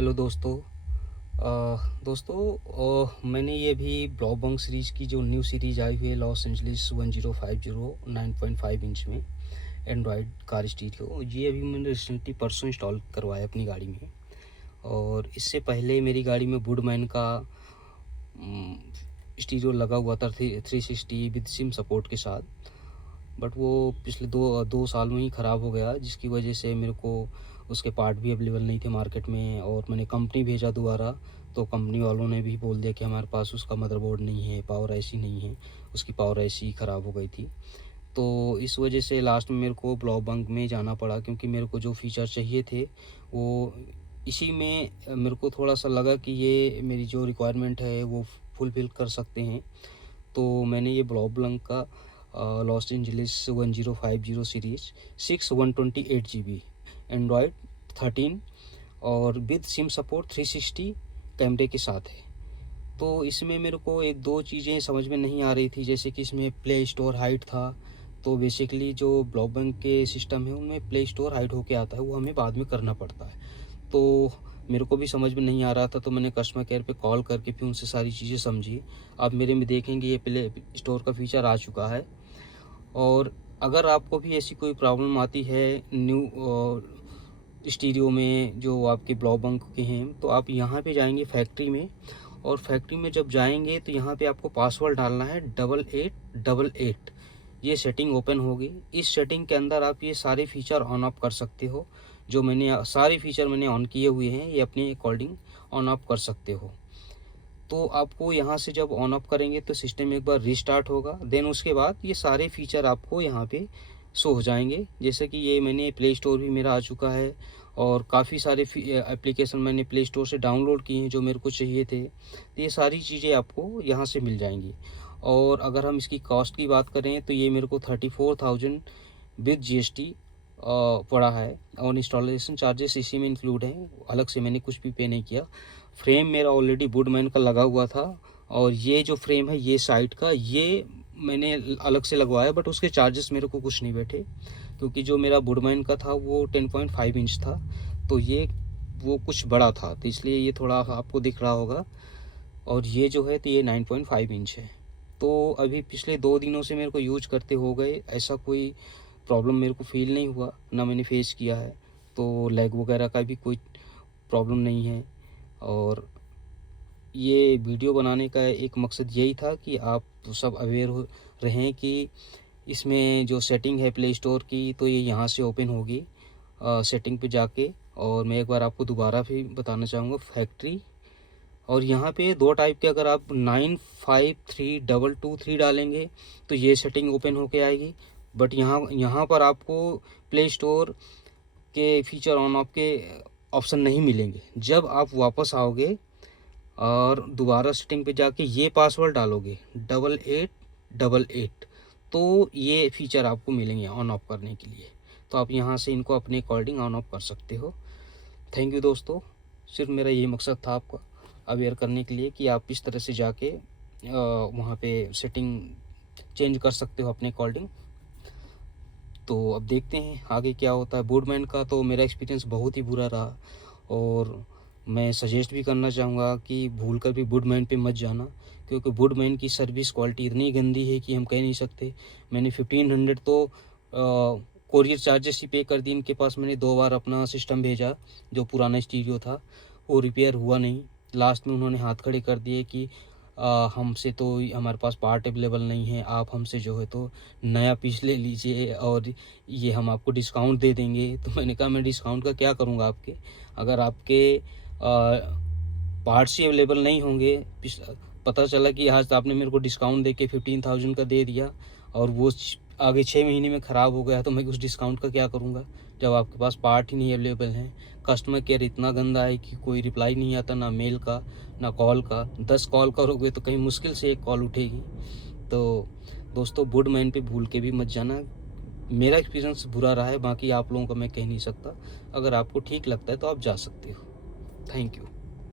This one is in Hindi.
हेलो दोस्तों। मैंने ये भी ब्लॉबंग सीरीज़ की जो न्यू सीरीज़ आई हुई है लॉस एंजलिस 1050 9.5 इंच में एंड्रॉयड कार स्टीरियो, ये अभी मैंने रिसेंटली परसों इंस्टॉल करवाया अपनी गाड़ी में। और इससे पहले मेरी गाड़ी में वुडमैन का स्टीरियो लगा हुआ था 360 विद सिम सपोर्ट के साथ, बट वो पिछले दो साल में ही ख़राब हो गया, जिसकी वजह से मेरे को उसके पार्ट भी अवेलेबल नहीं थे मार्केट में। और मैंने कंपनी भेजा दोबारा, तो कंपनी वालों ने भी बोल दिया कि हमारे पास उसका मदरबोर्ड नहीं है, पावर आईसी नहीं है, उसकी पावर आईसी ख़राब हो गई थी। तो इस वजह से लास्ट में मेरे को ब्लॉबंग में जाना पड़ा, क्योंकि मेरे को जो फ़ीचर चाहिए थे वो इसी में मेरे को थोड़ा सा लगा कि ये मेरी जो रिक्वायरमेंट है वो फुलफ़िल कर सकते हैं। तो मैंने ये ब्लॉबंग का Los Angeles 1050 series 128 GB Android 13 और विद सिम सपोर्ट 360 कैमरे के साथ है। तो इसमें मेरे को एक दो चीज़ें समझ में नहीं आ रही थी, जैसे कि इसमें प्ले स्टोर हाइड था। तो बेसिकली जो ब्लॉबंग के सिस्टम है उनमें प्ले स्टोर हाइड होके आता है, वो हमें बाद में करना पड़ता है। तो मेरे को भी समझ में नहीं आ रहा था, तो मैंने कस्टमर केयर पे कॉल करके फिर उनसे सारी चीज़ें समझी। आप मेरे में देखेंगे ये प्ले स्टोर का फीचर आ चुका है। और अगर आपको भी ऐसी कोई प्रॉब्लम आती है न्यू स्टीरियो में जो आपके ब्लॉबंग के हैं, तो आप यहाँ पे जाएंगे फैक्ट्री में, और फैक्ट्री में जब जाएंगे तो यहाँ पे आपको पासवर्ड डालना है 8888। ये सेटिंग ओपन होगी। इस सेटिंग के अंदर आप ये सारे फीचर ऑन ऑफ कर सकते हो। जो मैंने सारे फीचर मैंने ऑन किए हुए हैं, ये अपने अकॉर्डिंग ऑन ऑफ कर सकते हो। तो आपको यहाँ से जब ऑन ऑफ करेंगे तो सिस्टम एक बार रीस्टार्ट होगा, देन उसके बाद ये सारे फीचर आपको यहाँ पे शो हो जाएंगे। जैसे कि ये मैंने प्ले स्टोर भी मेरा आ चुका है, और काफ़ी सारे एप्लीकेशन मैंने प्ले स्टोर से डाउनलोड किए हैं जो मेरे को चाहिए थे। तो ये सारी चीज़ें आपको यहाँ से मिल जाएंगी। और अगर हम इसकी कॉस्ट की बात करें तो ये मेरे को 34,000 विद GST पड़ा है, और इंस्टॉलेशन चार्जेस इसी में इंक्लूड हैं, अलग से मैंने कुछ भी पे नहीं किया। फ्रेम मेरा ऑलरेडी वुडमैन का लगा हुआ था, और ये जो फ्रेम है ये साइड का ये मैंने अलग से लगवाया, बट उसके चार्जेस मेरे को कुछ नहीं बैठे, क्योंकि जो मेरा वुडमैन का था वो 10.5 इंच था, तो ये वो कुछ बड़ा था, तो इसलिए ये थोड़ा आपको दिख रहा होगा। और ये जो है तो ये 9.5 इंच है। तो अभी पिछले 2 दिनों से मेरे को यूज करते हो गए, ऐसा कोई प्रॉब्लम मेरे को फ़ील नहीं हुआ, ना मैंने फेस किया है। तो लैग वगैरह का भी कोई प्रॉब्लम नहीं है। और ये वीडियो बनाने का एक मकसद यही था कि आप सब अवेयर हो रहें कि इसमें जो सेटिंग है प्ले स्टोर की, तो ये यहाँ से ओपन होगी सेटिंग पे जाके। और मैं एक बार आपको दोबारा भी बताना चाहूँगा, फैक्ट्री, और यहाँ पे 2 टाइप के, अगर आप 953223 डालेंगे तो ये सेटिंग ओपन होके आएगी। बट यहाँ पर आपको प्ले स्टोर के फीचर ऑन ऑफ के ऑप्शन नहीं मिलेंगे। जब आप वापस आओगे और दोबारा सेटिंग पे जाके ये पासवर्ड डालोगे 8888, तो ये फीचर आपको मिलेंगे ऑन ऑफ करने के लिए। तो आप यहाँ से इनको अपने अकॉर्डिंग ऑन ऑफ कर सकते हो। थैंक यू दोस्तों। सिर्फ मेरा ये मकसद था आपको अवेयर करने के लिए कि आप इस तरह से जाके वहाँ पे सेटिंग चेंज कर सकते हो अपने अकॉर्डिंग। तो अब देखते हैं आगे क्या होता है। वुडमैन का तो मेरा एक्सपीरियंस बहुत ही बुरा रहा, और मैं सजेस्ट भी करना चाहूँगा कि भूल कर भी वुडमैन पे मत जाना, क्योंकि वुडमैन की सर्विस क्वालिटी इतनी गंदी है कि हम कह नहीं सकते। मैंने 1500 तो कोरियर चार्जेस ही पे कर दी इनके पास। मैंने 2 बार अपना सिस्टम भेजा, जो पुराना स्टीरियो था वो रिपेयर हुआ नहीं। लास्ट में उन्होंने हाथ खड़े कर दिए कि हमसे तो हमारे पास पार्ट अवेलेबल नहीं है, आप हमसे जो है तो नया पीस ले लीजिए और ये हम आपको डिस्काउंट दे देंगे। तो मैंने कहा मैं डिस्काउंट का क्या करूँगा आपके, अगर आपके पार्ट्स ही अवेलेबल नहीं होंगे। पता चला कि आज तो आपने मेरे को डिस्काउंट दे के 15,000 का दे दिया, और वो आगे 6 महीने में ख़राब हो गया, तो मैं उस डिस्काउंट का क्या करूँगा जब आपके पास पार्ट ही नहीं अवेलेबल हैं। कस्टमर केयर इतना गंदा है कि कोई रिप्लाई नहीं आता, ना मेल का ना कॉल का। 10 कॉल करोगे तो कहीं मुश्किल से 1 कॉल उठेगी। तो दोस्तों वुडमैन पे भूल के भी मत जाना। मेरा एक्सपीरियंस बुरा रहा है, बाकी आप लोगों का मैं कह नहीं सकता। अगर आपको ठीक लगता है तो आप जा सकते हो। Thank you.